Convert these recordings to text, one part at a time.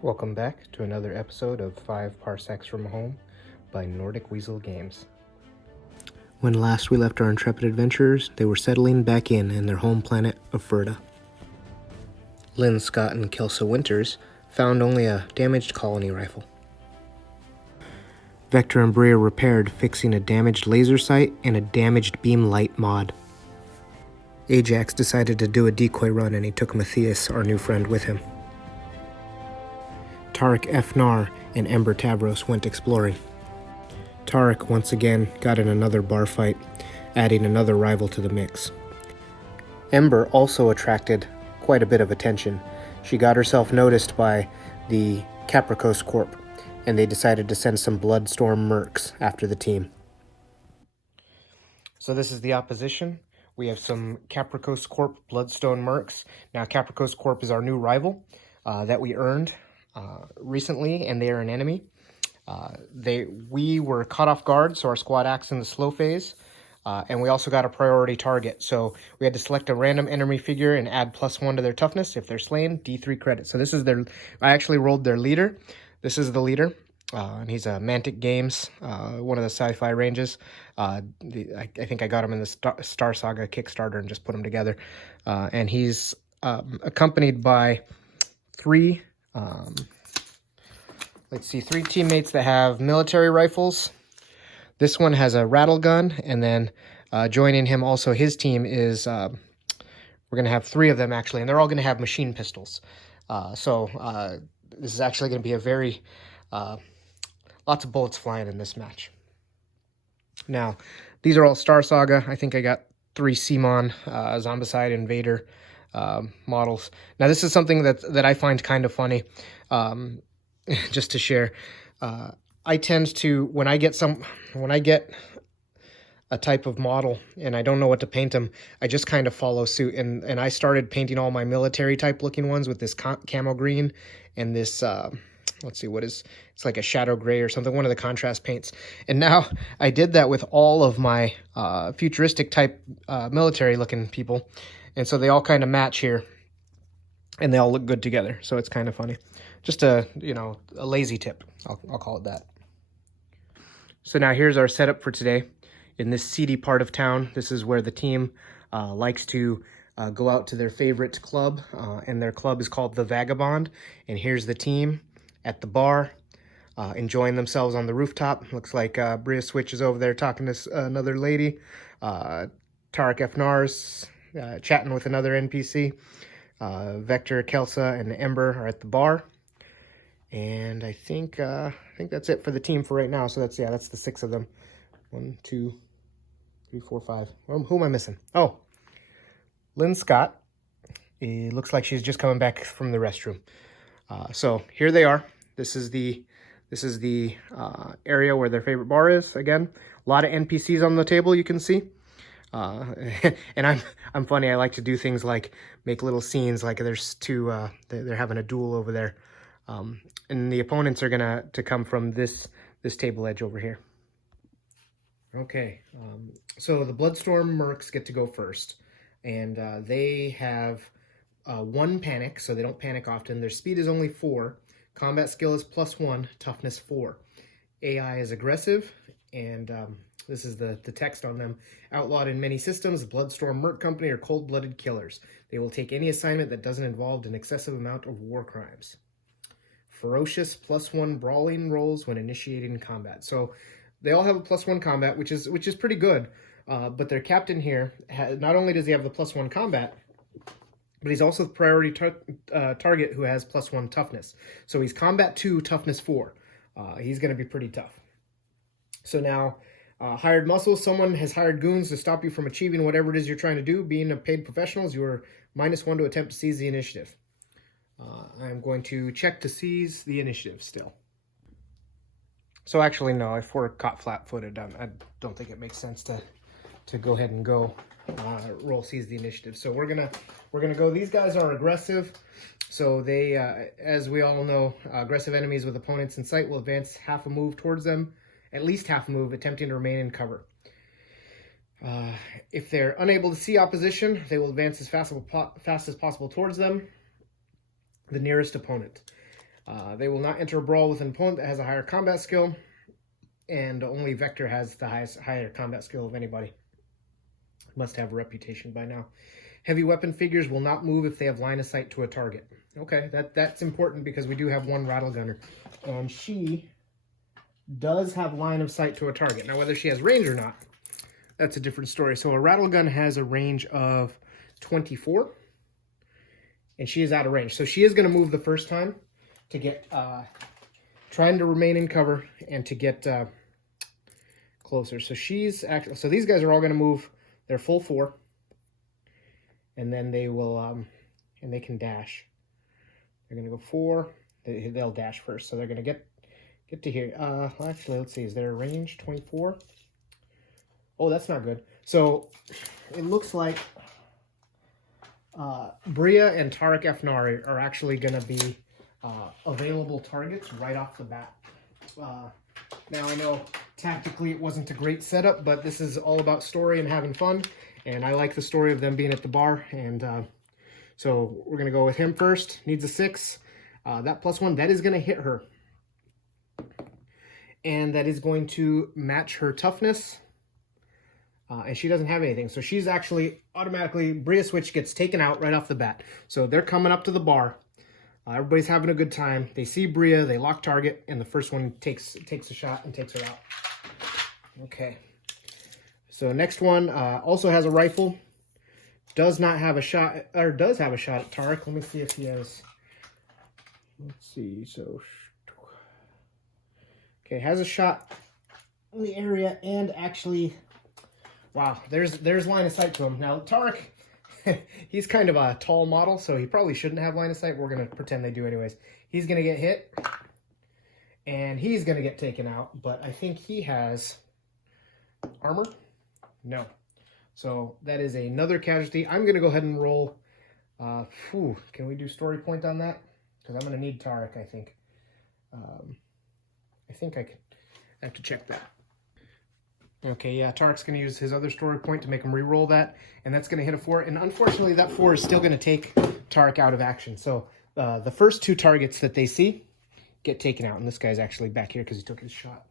Welcome back to another episode of 5 Parsecs from Home by Nordic Weasel Games. When last we left our intrepid adventurers, they were settling back in their home planet of Ferda. Lynn Scott and Kelsa Winters found only a damaged colony rifle. Vector and Brea repaired, fixing a damaged laser sight and a damaged beam light mod. Ajax decided to do a decoy run and he took Matthias, our new friend, with him. Tarek F. Nar and Ember Tavros went exploring. Tarek once again got in another bar fight, adding another rival to the mix. Ember also attracted quite a bit of attention. She got herself noticed by the Capricos Corp, and they decided to send some Bloodstorm mercs after the team. So this is the opposition. We have some Capricos Corp Bloodstone mercs. Now Capricos Corp is our new rival that we earned recently, and they are an enemy. We were caught off guard, so our squad acts in the slow phase, and we also got a priority target. So we had to select a random enemy figure and add +1 to their toughness. If they're slain, D3 credit. So this is I actually rolled their leader. This is the leader, and he's a Mantic Games, one of the sci-fi ranges. I think I got him in the Star Saga Kickstarter and just put him together. And he's accompanied by three teammates that have military rifles. This one has a rattle gun, and then joining him also, his team is, we're going to have 3 of them actually, and they're all going to have machine pistols. This is actually going to be a very, lots of bullets flying in this match. Now, these are all Star Saga. I think I got 3 Simon, Zombicide, and Vader models. Now, this is something that I find kind of funny. Just to share, I tend to, when I get a type of model and I don't know what to paint them, I just kind of follow suit. And I started painting all my military type looking ones with this camo green and this, let's see, it's like a shadow gray or something, one of the contrast paints. And now I did that with all of my futuristic type military looking people. And so they all kind of match here and they all look good together. So it's kind of funny. Just a lazy tip. I'll call it that. So now here's our setup for today. In this seedy part of town, this is where the team likes to go out to their favorite club, and their club is called The Vagabond. And here's the team at the bar, enjoying themselves on the rooftop. Looks like Bria Switch is over there talking to another lady. Tarek F. Nars chatting with another NPC. Vector, Kelsa, and Ember are at the bar. And I think that's it for the team for right now. So that's the 6 of them. 1, 2, 3, 4, 5. Well, who am I missing? Oh, Lynn Scott. It looks like she's just coming back from the restroom. So here they are. This is the area where their favorite bar is. Again, a lot of NPCs on the table. You can see. And I'm funny. I like to do things like make little scenes. Like there's 2. They're having a duel over there. And the opponents are to come from this table edge over here. Okay, so the Bloodstorm mercs get to go first, and they have 1 panic, so they don't panic often. Their speed is only 4, combat skill is +1, toughness 4. AI is aggressive, and this is the text on them. Outlawed in many systems, Bloodstorm Merc Company are cold-blooded killers. They will take any assignment that doesn't involve an excessive amount of war crimes. Ferocious +1 brawling rolls when initiating combat. So they all have a +1 combat, which is pretty good. But their captain here, not only does he have the +1 combat, but he's also the priority target who has +1 toughness. So he's combat 2, toughness 4. He's going to be pretty tough. So now, hired muscles. Someone has hired goons to stop you from achieving whatever it is you're trying to do. Being a paid professionals, you are -1 to attempt to seize the initiative. I'm going to check to seize the initiative still. So actually, no, if we're caught flat-footed, I don't think it makes sense to go ahead and go roll seize the initiative. So we're gonna go. These guys are aggressive, so they, as we all know, aggressive enemies with opponents in sight will advance half a move towards them, at least half a move, attempting to remain in cover. If they're unable to see opposition, they will advance as fast as possible towards them, the nearest opponent. They will not enter a brawl with an opponent that has a higher combat skill, and only Vector has the higher combat skill of anybody. Must have a reputation by now. Heavy weapon figures will not move if they have line of sight to a target. Okay, that's important because we do have one rattle gunner, and she does have line of sight to a target. Now, whether she has range or not, that's a different story. So a rattle gun has a range of 24, and she is out of range. So she is going to move the first time to get, trying to remain in cover and to get closer. So she's actually, so these guys are all going to move their full 4, and then they will, and they can dash. They're going to go 4. They'll dash first. So they're going to get to here. Actually, let's see. Is there a range? 24? Oh, that's not good. So it looks like Bria and Tarek Efnari are actually going to be available targets right off the bat. Now, I know tactically it wasn't a great setup, but this is all about story and having fun. And I like the story of them being at the bar. And so we're going to go with him first. Needs a 6. That +1, that is going to hit her. And that is going to match her toughness. And she doesn't have anything. So she's actually automatically, Bria Switch gets taken out right off the bat. So they're coming up to the bar. Everybody's having a good time. They see Bria, they lock target, and the first one takes a shot and takes her out. Okay. So next one also has a rifle. Does not have a shot, or does have a shot at Tarek. Let me see if he has. Let's see. So, okay, has a shot in the area, and actually, wow, there's line of sight to him. Now Tarek, he's kind of a tall model, so he probably shouldn't have line of sight. We're gonna pretend they do anyways. He's gonna get hit, and he's gonna get taken out. But I think he has armor. No. So that is another casualty. I'm going to go ahead and roll. Can we do story point on that? Because I'm going to need Tarek, I think. I think I have to check that. Okay, yeah, Tarek's going to use his other story point to make him re-roll that. And that's going to hit a 4. And unfortunately, that 4 is still going to take Tarek out of action. So the first 2 targets that they see get taken out. And this guy's actually back here because he took his shot.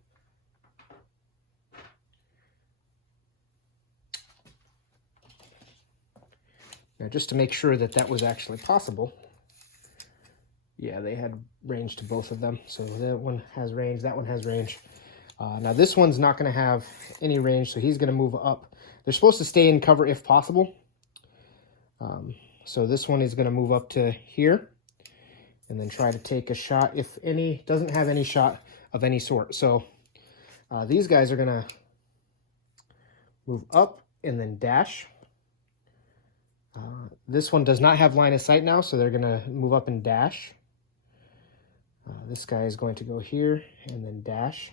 Now, just to make sure that that was actually possible, yeah, they had range to both of them. So that one has range, that one has range. Now, this one's not going to have any range, so he's going to move up. They're supposed to stay in cover if possible. So this one is going to move up to here and then try to take a shot, if any, doesn't have any shot of any sort. So these guys are going to move up and then dash. This one does not have line of sight now, so they're going to move up and dash. This guy is going to go here and then dash.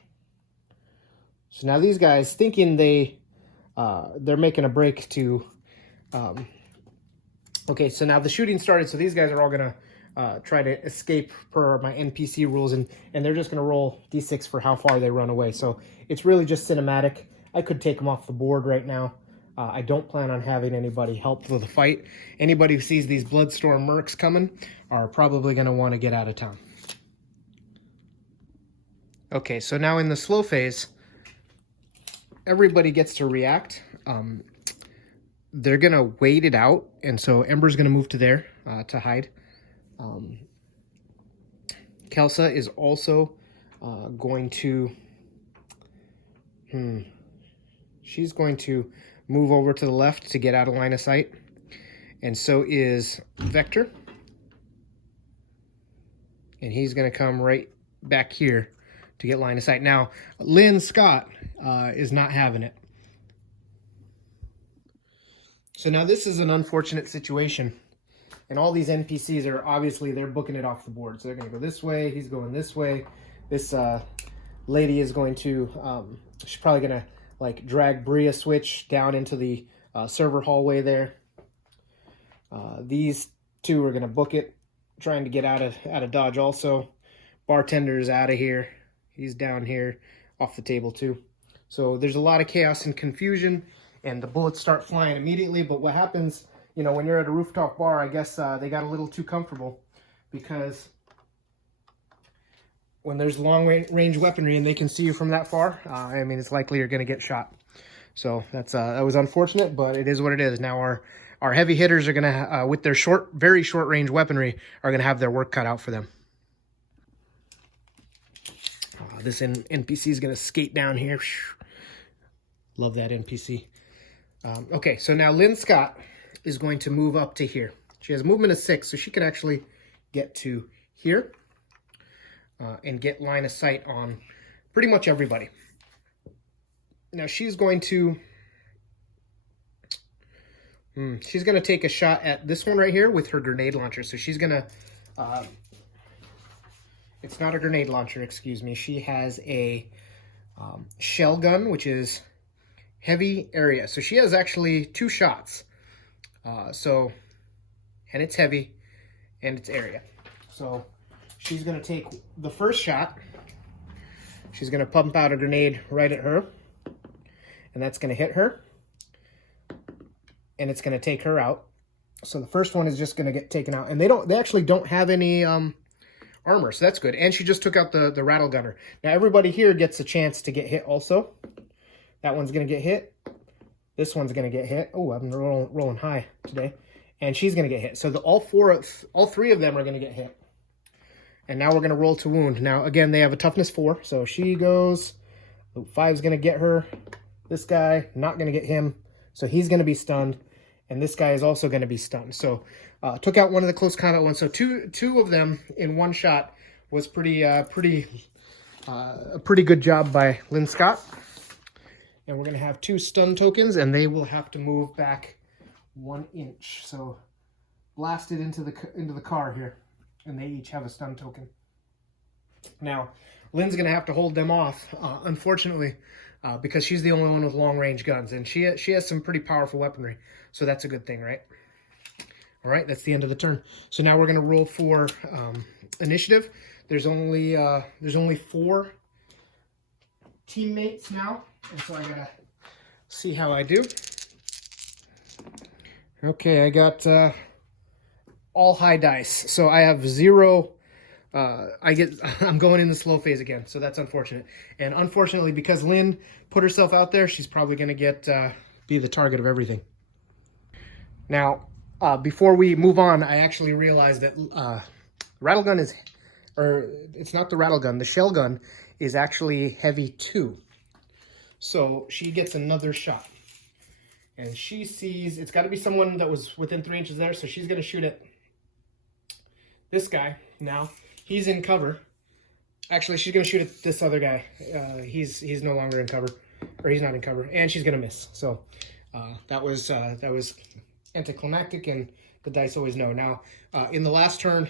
So now these guys, thinking they're making a break to... okay, so now the shooting started, so these guys are all going to try to escape per my NPC rules, and they're just going to roll D6 for how far they run away. So it's really just cinematic. I could take them off the board right now. I don't plan on having anybody help with the fight. Anybody who sees these Bloodstorm Mercs coming are probably going to want to get out of town. Okay, so now in the slow phase, everybody gets to react. They're going to wait it out, and so Ember's going to move to there to hide. Kelsa is also going to... She's going to move over to the left to get out of line of sight. And so is Vector. And he's going to come right back here to get line of sight. Now, Lynn Scott is not having it. So now this is an unfortunate situation. And all these NPCs are obviously, they're booking it off the board. So they're going to go this way. He's going this way. This lady is going to, she's probably going to like drag Bria Switch down into the server hallway there. These 2 are going to book it, trying to get out of dodge also. Bartender is out of here. He's down here off the table too. So there's a lot of chaos and confusion, and the bullets start flying immediately. But what happens, you know, when you're at a rooftop bar, I guess they got a little too comfortable, because when there's long range weaponry and they can see you from that far, I mean, it's likely you're going to get shot. So that's that was unfortunate, but it is what it is. Now our heavy hitters are going to, with their very short range weaponry, are going to have their work cut out for them. This NPC is going to skate down here. Love that NPC. Okay, so now Lynn Scott is going to move up to here. She has movement of 6, so she can actually get to here and get line of sight on pretty much everybody. Now she's going to take a shot at this one right here with her grenade launcher. So she's going to, it's not a grenade launcher, excuse me. She has a shell gun, which is heavy area. So she has actually 2 shots. And it's heavy and it's area. So she's going to take the first shot. She's going to pump out a grenade right at her. And that's going to hit her. And it's going to take her out. So the first one is just going to get taken out. And they actually don't have any armor, so that's good. And she just took out the rattle gunner. Now everybody here gets a chance to get hit also. That one's going to get hit. This one's going to get hit. Oh, I'm rolling high today. And she's going to get hit. So all 3 of them are going to get hit. And now we're going to roll to wound. Now, again, they have a toughness 4. So she goes, 5's going to get her. This guy, not going to get him. So he's going to be stunned. And this guy is also going to be stunned. So took out one of the close combat ones. So two of them in one shot was a pretty good job by Lynn Scott. And we're going to have 2 stun tokens, and they will have to move back 1 inch. So blasted into the car here, and they each have a stun token. Now, Lynn's going to have to hold them off, unfortunately, because she's the only one with long-range guns, and she has some pretty powerful weaponry. So that's a good thing, right? All right, that's the end of the turn. So now we're going to roll for initiative. There's only 4 teammates now, and so I gotta see how I do. Okay, I got all high dice, so I have 0. I'm going in the slow phase again, so that's unfortunate. And unfortunately, because Lynn put herself out there, she's probably gonna be the target of everything. Now, before we move on, I actually realized that rattle gun it's not the rattle gun. The shell gun is actually heavy 2. So she gets another shot. And she sees, it's got to be someone that was within 3 inches there, so she's going to shoot at this guy. Now, he's in cover. Actually, she's going to shoot at this other guy. He's no longer in cover, or he's not in cover, and she's going to miss. So that was anticlimactic, and the dice always know. Now, in the last turn,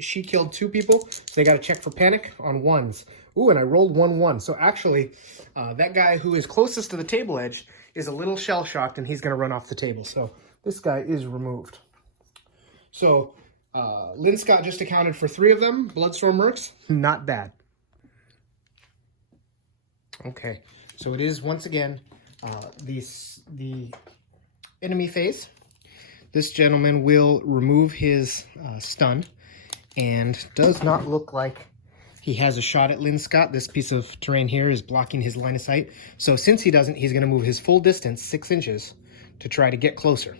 she killed 2 people, so they got to check for panic on 1s. Ooh, and I rolled 1-1. So actually, that guy who is closest to the table edge is a little shell-shocked, and he's going to run off the table. So this guy is removed. So Lynn Scott just accounted for 3 of them. Bloodstorm Mercs, not bad. Okay, so it is, once again, the enemy phase. This gentleman will remove his stun, and does not look like he has a shot at Lynn Scott. This piece of terrain here is blocking his line of sight. So since he doesn't, he's going to move his full distance, 6 inches, to try to get closer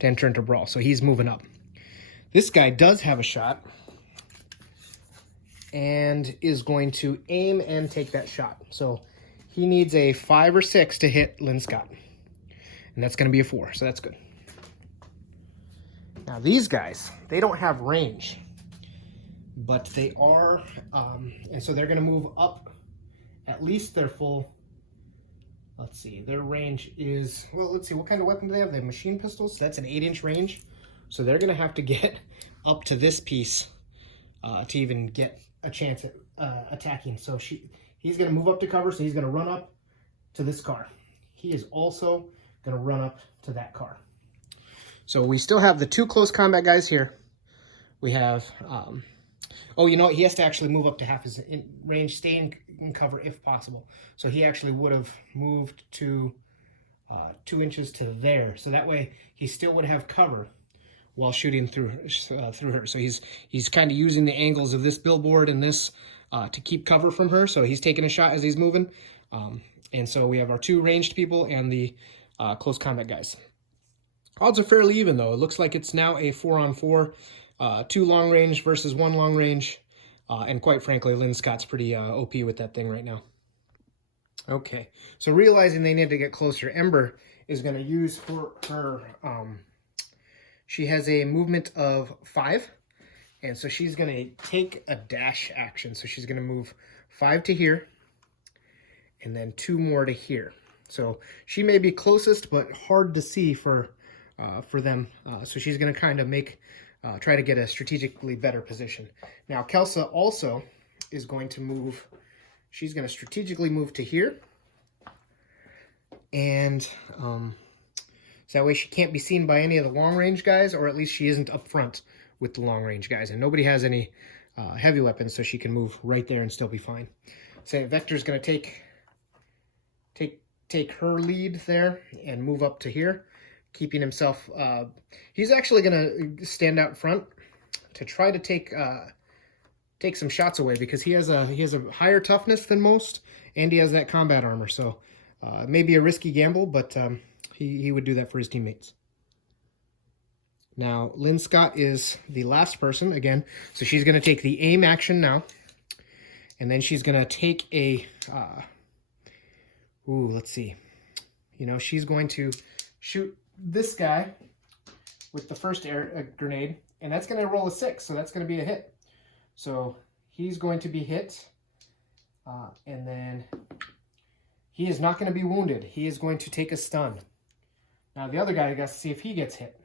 to enter into brawl. So he's moving up. This guy does have a shot and is going to aim and take that shot. So he needs a 5 or 6 to hit Lynn Scott. And that's going to be a 4, so that's good. Now these guys, they don't have range, but they are, and so they're going to move up at least their full, let's see, their range is, well, let's see, what kind of weapon do they have? They have machine pistols, so that's an 8-inch range. So they're going to have to get up to this piece to even get a chance at attacking. So he's going to move up to cover, so he's going to run up to this car. He is also going to run up to that car. So we still have the 2 close combat guys here. We have, oh, you know, he has to actually move up to half his range, stay in cover if possible. So he actually would have moved to 2 inches to there. So that way he still would have cover while shooting through her. So he's kind of using the angles of this billboard and this to keep cover from her. So he's taking a shot as he's moving. And so we have our 2 ranged people and the close combat guys. Odds are fairly even, though. It looks like it's now a 4-on-4, 2 long range versus 1 long range. And quite frankly, Lynn Scott's pretty OP with that thing right now. Okay, so realizing they need to get closer, Ember is going to use for her, she has a movement of 5, and so she's going to take a dash action. So she's going to move 5 to here, and then 2 more to here. So she may be closest, but hard to see for them. So she's going to kind of try to get a strategically better position. Now, Kelsa also is going to move. She's going to strategically move to here. And so that way she can't be seen by any of the long-range guys, or at least she isn't up front with the long-range guys. And nobody has any heavy weapons, so she can move right there and still be fine. So Vector's going to take her lead there and move up to here, keeping himself... he's actually going to stand out front to try to take some shots away, because he has a higher toughness than most, and he has that combat armor. So it may be a risky gamble, but he would do that for his teammates. Now, Lynn Scott is the last person again, so she's going to take the aim action now, and then she's going to take a let's see. She's going to shoot this guy with the first air grenade, and that's going to roll a 6, so that's going to be a hit. So he's going to be hit, and then he is not going to be wounded. He is going to take a stun. Now the other guy, I got to see if he gets hit.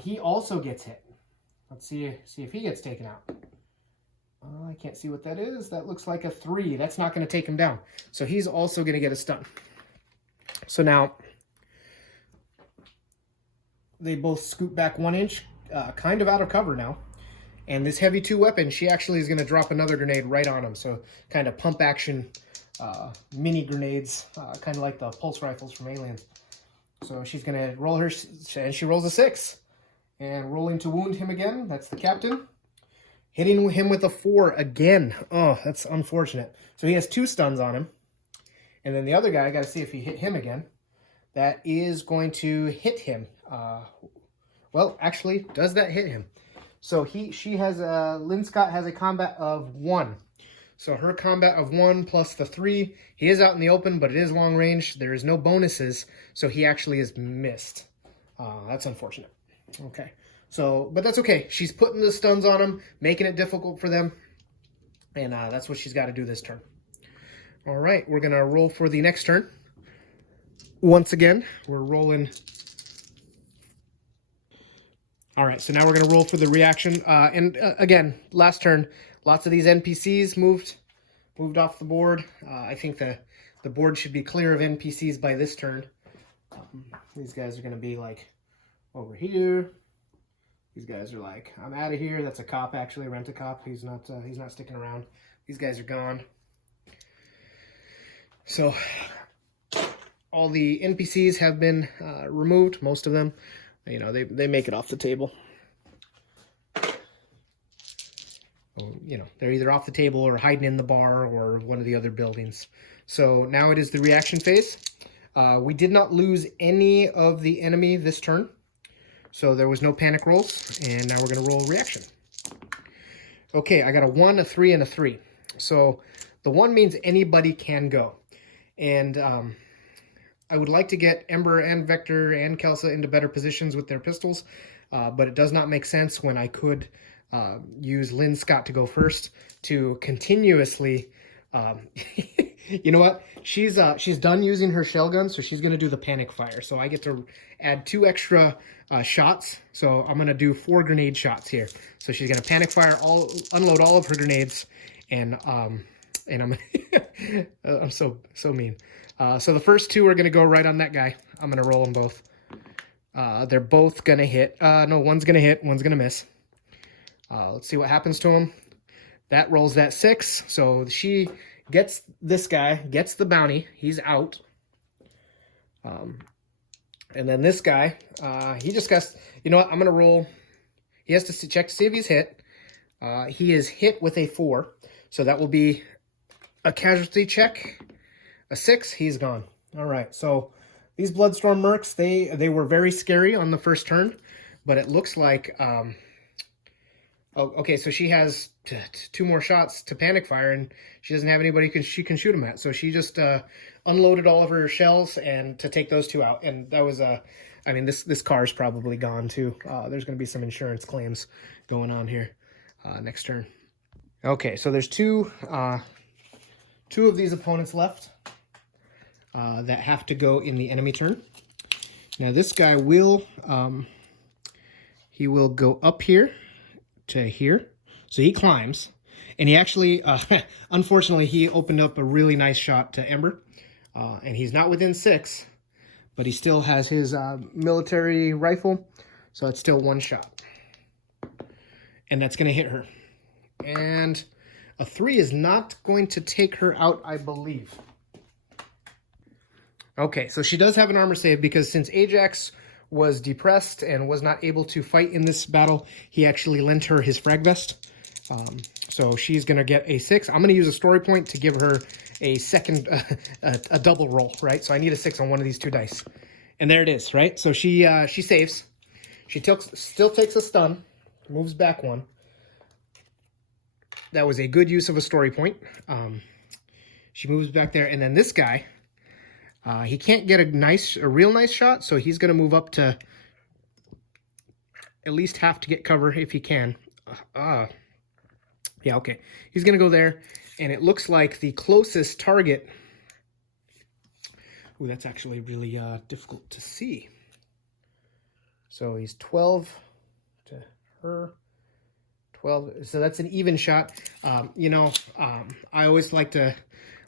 He also gets hit. Let's see if he gets taken out. I can't see what that is. That looks like a 3. That's not going to take him down. So he's also going to get a stun. So now they both scoot back 1 inch, kind of out of cover now. And this heavy 2 weapon, she actually is going to drop another grenade right on him. So kind of pump action mini grenades, kind of like the pulse rifles from Aliens. So she's going to roll her, and she rolls a 6. And rolling to wound him again. That's the captain. Hitting him with a 4 again. Oh, that's unfortunate. So he has 2 stuns on him. And then the other guy, I got to see if he hit him again. That is going to hit him. Well, actually, does that hit him? So Lynn Scott has a combat of 1. So her combat of 1 plus the 3. He is out in the open, but it is long range. There is no bonuses, so he actually is missed. That's unfortunate. Okay. So, but that's okay. She's putting the stuns on them, making it difficult for them. And that's what she's got to do this turn. All right, we're going to roll for the next turn. Once again, we're rolling. All right, so now we're going to roll for the reaction. Again, last turn, lots of these NPCs moved off the board. I think the board should be clear of NPCs by this turn. These guys are going to be like over here. These guys are like, I'm out of here. That's a cop, actually, Rent-A-Cop. He's not sticking around. These guys are gone. So all the NPCs have been removed, most of them. They make it off the table. They're either off the table or hiding in the bar or one of the other buildings. So now it is the reaction phase. We did not lose any of the enemy this turn. So there was no panic rolls, and now we're going to roll reaction. Okay, I got a 1, a 3, and a 3. So the 1 means anybody can go. And I would like to get Ember and Vector and Kelsa into better positions with their pistols, but it does not make sense when I could use Lynn Scott to go first to continuously... you know what? She's done using her shell gun, so she's going to do the panic fire. So I get to add 2 extra shots. So I'm going to do 4 grenade shots here. So she's going to panic fire, unload all of her grenades, and I'm I'm so mean. So the first 2 are going to go right on that guy. I'm going to roll them both. They're both going to hit. No, one's going to hit, one's going to miss. Let's see what happens to him. That rolls that 6. So she gets this guy, gets the bounty. He's out. And then this guy, he just got, you know what, I'm going to roll. He has to check to see if he's hit. He is hit with a 4. So that will be a casualty check. A 6, he's gone. All right, so these Bloodstorm Mercs, they were very scary on the first turn. But it looks like, oh, okay, so she has 2 more shots to panic fire, and she doesn't have anybody she can shoot them at. So she just unloaded all of her shells and to take those 2 out. And that was I mean, this car is probably gone too. There's going to be some insurance claims going on here next turn. Okay, so there's two of these opponents left that have to go in the enemy turn. Now this guy will he will go up here to here. So he climbs, and he actually, unfortunately, he opened up a really nice shot to Ember, and he's not within 6, but he still has his military rifle, so it's still 1 shot. And that's going to hit her. And a 3 is not going to take her out, I believe. Okay, so she does have an armor save because since Ajax was depressed and was not able to fight in this battle, he actually lent her his frag vest. So she's going to get a 6. I'm going to use a story point to give her a second, a double roll, right? So I need a 6 on one of these 2 dice. And there it is, right? So she saves. She still takes a stun, moves back 1. That was a good use of a story point. She moves back there, and then this guy, he can't get a real nice shot, so he's going to move up to at least have to get cover if he can. Yeah, okay. He's going to go there, and it looks like the closest target... Ooh, that's actually really difficult to see. So he's 12 to her. 12, so that's an even shot. You know, I always like to...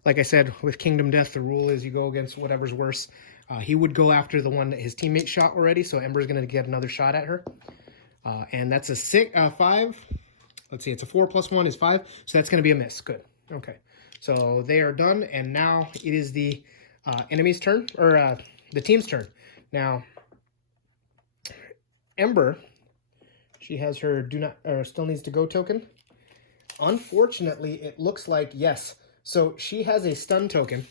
Like I said, with Kingdom Death, the rule is you go against whatever's worse. He would go after the one that his teammate shot already, so Ember's going to get another shot at her. And that's a 5. Let's see, it's a 4 plus 1 is 5, so that's going to be a miss. Good. Okay. So they are done, and now it is the enemy's turn, or the team's turn. Now, Ember, she has her still needs to go token. Unfortunately, it looks like, yes. So she has a stun token.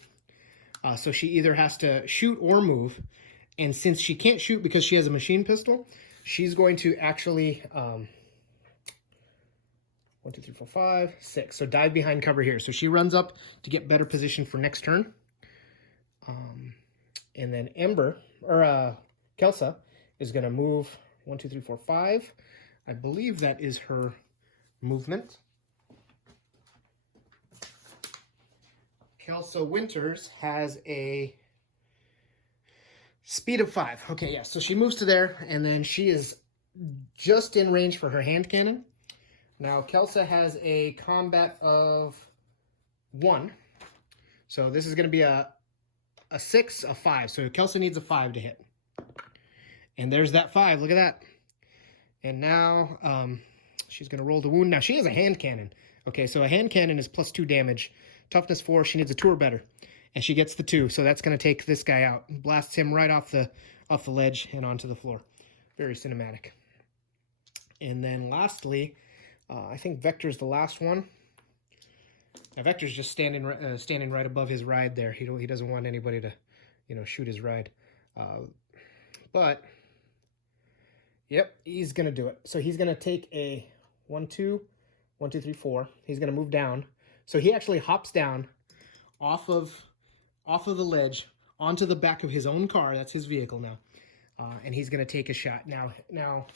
So she either has to shoot or move. And since she can't shoot because she has a machine pistol, she's going to actually... 1, 2, 3, 4, 5, 6. So dive behind cover here. So she runs up to get better position for next turn. And then Ember, or Kelsa, is going to move 1, 2, 3, 4, 5. I believe that is her movement. Kelsa Winters has a speed of 5. Okay, yeah, so she moves to there, and then she is just in range for her hand cannon. Now, Kelsa has a combat of 1. So this is going to be a 6, a 5. So Kelsa needs a 5 to hit. And there's that 5. Look at that. And now she's going to roll the wound. Now, she has a hand cannon. Okay, so a hand cannon is plus 2 damage. Toughness 4, she needs a 2 or better. And she gets the 2, so that's going to take this guy out. Blasts him right off the ledge and onto the floor. Very cinematic. And then lastly, I think Vector's the last one. Now Vector's just standing right above his ride there. He doesn't want anybody to, you know, shoot his ride. But, yep, he's going to do it. So he's going to take a 1, 2, 1, 2, 3, 4. He's going to move down. So he actually hops down off of the ledge onto the back of his own car. That's his vehicle now. And he's going to take a shot. Now,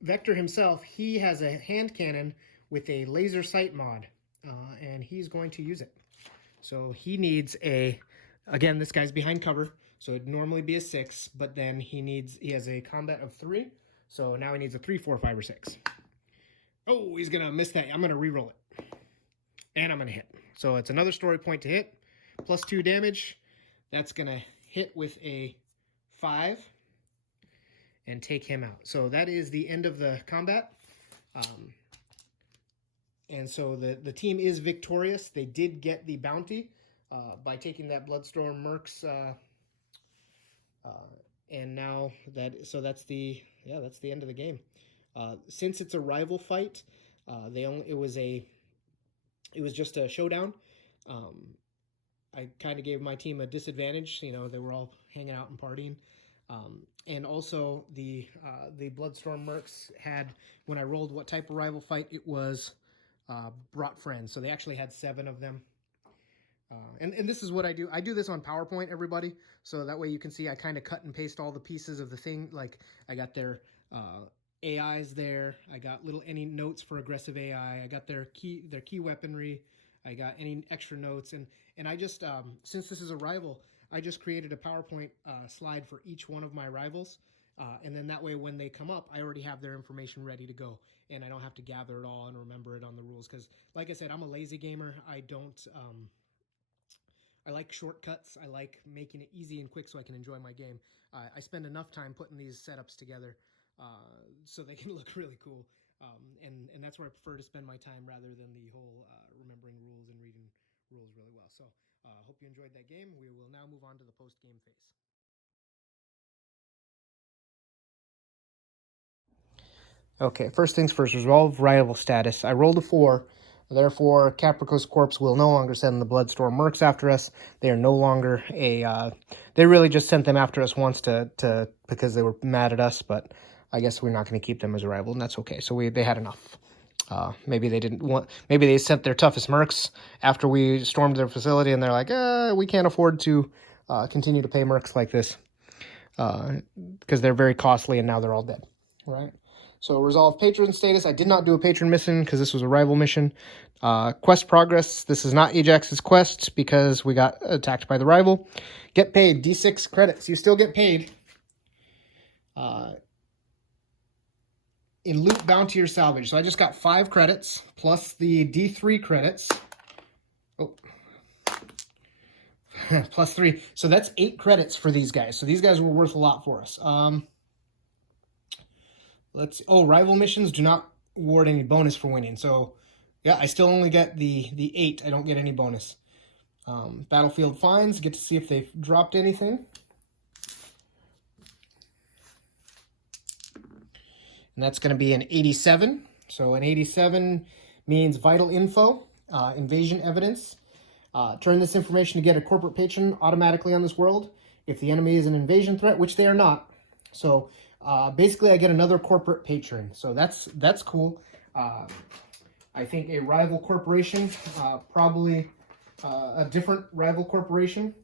Vector himself, he has a hand cannon with a laser sight mod. And he's going to use it. So he needs again, this guy's behind cover. So it'd normally be a 6, but then he has a combat of 3. So now he needs a 3, 4, 5, or 6. Oh, he's going to miss that. I'm going to re-roll it. And I'm going to hit. So it's another story point to hit. Plus 2 damage. That's going to hit with a 5. And take him out. So that is the end of the combat. And so the team is victorious. They did get the bounty by taking that Bloodstorm Mercs And now that's the end of the game. Since it's a rival fight, it was just a showdown. Um, I kind of gave my team a disadvantage. You know, they were all hanging out and partying. And also the Bloodstorm Mercs had, when I rolled what type of rival fight it was, brought friends. So they actually had 7 of them. And this is what I do. I do this on PowerPoint, everybody. So that way you can see I kind of cut and paste all the pieces of the thing. Like I got their AIs there. I got any notes for aggressive AI. I got their key weaponry. I got any extra notes. And I just, since this is a rival, I just created a PowerPoint slide for each one of my rivals. And then that way when they come up, I already have their information ready to go. And I don't have to gather it all and remember it on the rules. Because like I said, I'm a lazy gamer. I like shortcuts. I like making it easy and quick so I can enjoy my game. I spend enough time putting these setups together so they can look really cool. And that's where I prefer to spend my time rather than the whole remembering rules and reading rules really well. So hope you enjoyed that game. We will now move on to the post-game phase. Okay, first things first, resolve rival status. I rolled a 4. Therefore, Capricos Corp will no longer send the Bloodstorm Mercs after us. They are no longer they really just sent them after us once because they were mad at us, but I guess we're not going to keep them as a rival, and that's okay. So they had enough. Maybe they sent their toughest mercs after we stormed their facility, and they're like, we can't afford to continue to pay mercs like this because they're very costly, and now they're all dead. All right. So resolve patron status. I did not do a patron mission because this was a rival mission. Quest progress. This is not Ajax's quest because we got attacked by the rival. Get paid. D6 credits. You still get paid. In loot, bounty, or salvage. So I just got 5 credits plus the D3 credits. Oh. Plus 3. So that's 8 credits for these guys. So these guys were worth a lot for us. Let's see. Oh, rival missions do not award any bonus for winning. So, yeah, I still only get the 8. I don't get any bonus. Battlefield finds. Get to see if they've dropped anything. And that's going to be an 87. So an 87 means vital info, invasion evidence. Turn this information to get a corporate patron automatically on this world if the enemy is an invasion threat, which they are not. So basically I get another corporate patron. So that's cool. I think a rival corporation, probably a different rival corporation.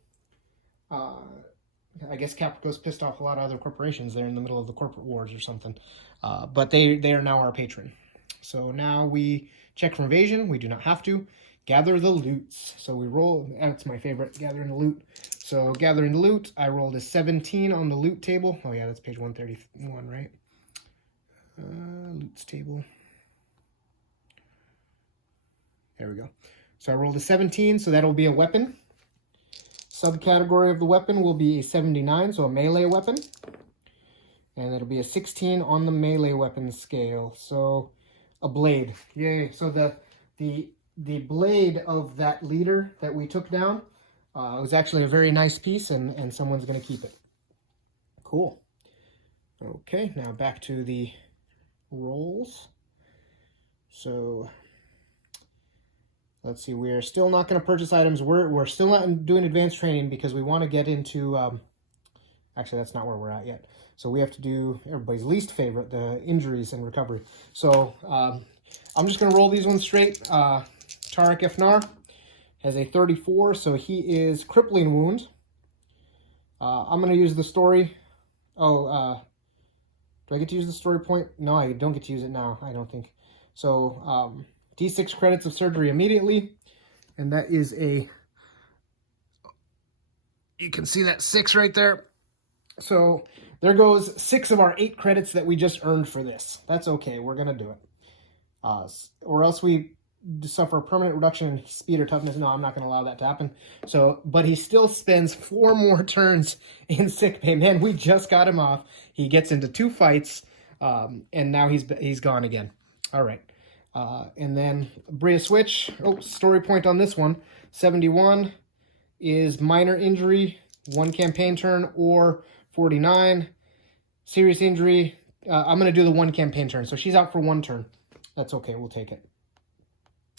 I guess Capricos pissed off a lot of other corporations. They're in the middle of the corporate wars or something. But they are now our patron. So now we check for invasion. We do not have to. Gather the loots. So we roll. That's my favorite, gathering the loot. So gathering the loot. I rolled a 17 on the loot table. Oh yeah, that's page 131, right? Loots table. There we go. So I rolled a 17, so that'll be a weapon. Subcategory of the weapon will be a 79, so a melee weapon. And it'll be a 16 on the melee weapon scale. So a blade. Yay. So the blade of that leader that we took down was actually a very nice piece, and someone's going to keep it. Cool. Okay, now back to the rolls. So let's see, we're still not going to purchase items. We're still not doing advanced training because we want to get into, actually that's not where we're at yet. So we have to do everybody's least favorite, the injuries and recovery. So I'm just going to roll these ones straight. Tarek Efnar has a 34, so he is crippling wound. I'm going to use the story. Oh, do I get to use the story point? No, I don't get to use it now, I don't think. So D6 credits of surgery immediately. And that is a, you can see that 6 right there. So there goes 6 of our 8 credits that we just earned for this. That's okay, we're going to do it. Or else we suffer a permanent reduction in speed or toughness. No, I'm not going to allow that to happen. So, but he still spends 4 more turns in sick pay. Man, we just got him off. He gets into 2 fights, and now he's gone again. All right. And then Bria switch. Oh, story point on this one. 71 is minor injury, 1 campaign turn, or 49. Serious injury. I'm going to do the 1 campaign turn. So she's out for 1 turn. That's okay. We'll take it.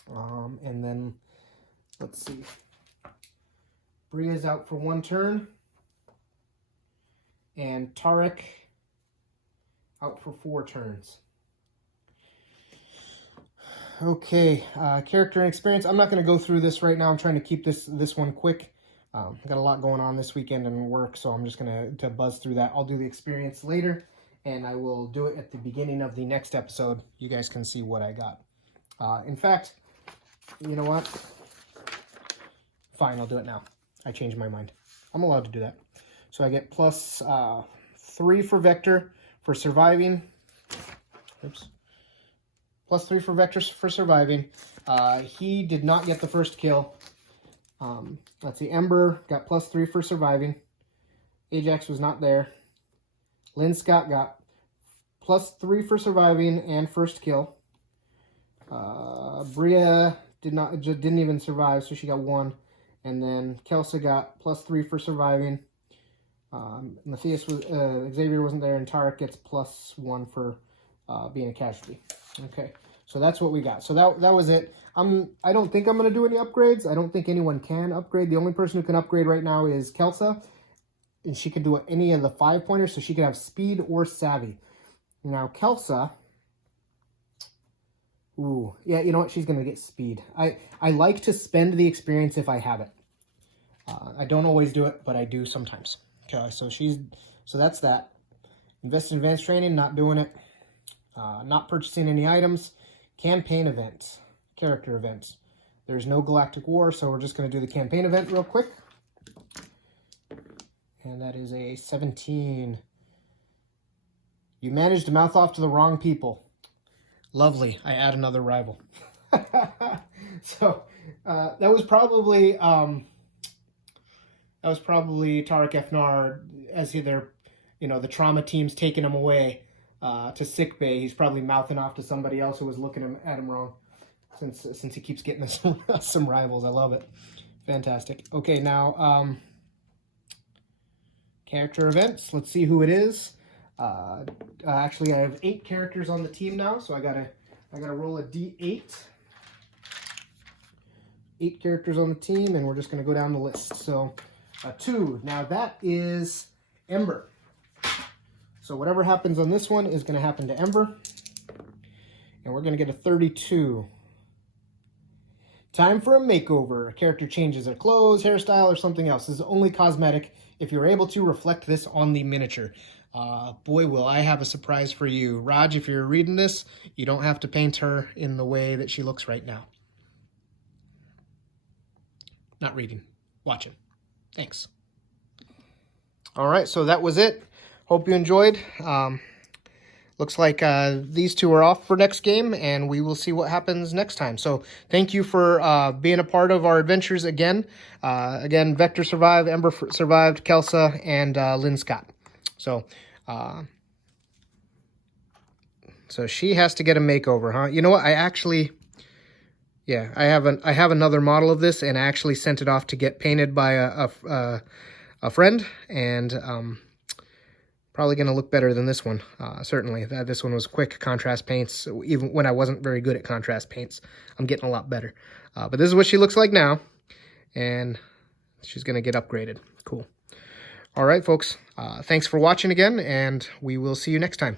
And then, let's see. Bria's out for 1 turn. And Tarek out for 4 turns. Okay, character and experience. I'm not going to go through this right now. I'm trying to keep this one quick. I've got a lot going on this weekend and work, so I'm just going to buzz through that. I'll do the experience later, and I will do it at the beginning of the next episode. You guys can see what I got. In fact, you know what? Fine, I'll do it now. I changed my mind. I'm allowed to do that. So I get plus 3 for Vector for surviving. Oops. Plus 3 for Vector for surviving. He did not get the first kill. Let's see. Ember got plus 3 for surviving. Ajax was not there. Lynn Scott got plus 3 for surviving and first kill. Bria didn't even survive, so she got 1. And then Kelsa got plus 3 for surviving. Matthias Xavier wasn't there, and Tarek gets plus 1 for being a casualty. Okay, so that's what we got. So that was it. I don't think I'm going to do any upgrades. I don't think anyone can upgrade. The only person who can upgrade right now is Kelsa, and she can do any of the 5-pointers, so she can have speed or savvy. Now, Kelsa, ooh, yeah, you know what? She's going to get speed. I like to spend the experience if I have it. I don't always do it, but I do sometimes. Okay, so that's that. Invest in advanced training, not doing it. Not purchasing any items. Campaign event. Character events. There's no Galactic War, so we're just going to do the campaign event real quick. And that is a 17. You managed to mouth off to the wrong people. Lovely. I add another rival. So, that was probably Tarek Efnar as either, the trauma team's taking him away to sick bay. He's probably mouthing off to somebody else who was looking at him wrong, since he keeps getting some rivals. I love it. Fantastic. Okay, now character events. Let's see who it is. Actually, I have 8 characters on the team now, so I gotta roll a d8. 8 characters on the team, and we're just gonna go down the list. So 2. Now that is Ember. So whatever happens on this one is going to happen to Ember. And we're going to get a 32. Time for a makeover. A character changes their clothes, hairstyle, or something else. This is only cosmetic. If you're able to, reflect this on the miniature. Boy, will I have a surprise for you. Raj, if you're reading this, you don't have to paint her in the way that she looks right now. Not reading. Watching. Thanks. All right, so that was it. Hope you enjoyed. Looks like these 2 are off for next game, and we will see what happens next time. So thank you for being a part of our adventures again. Again, Vector survived, Ember survived, Kelsa, and Lynn Scott. So she has to get a makeover, huh? You know what? I have another model of this, and I actually sent it off to get painted by a friend, and probably going to look better than this one, certainly. This one was quick contrast paints. Even when I wasn't very good at contrast paints, I'm getting a lot better. But this is what she looks like now, and she's going to get upgraded. Cool. All right, folks. Thanks for watching again, and we will see you next time.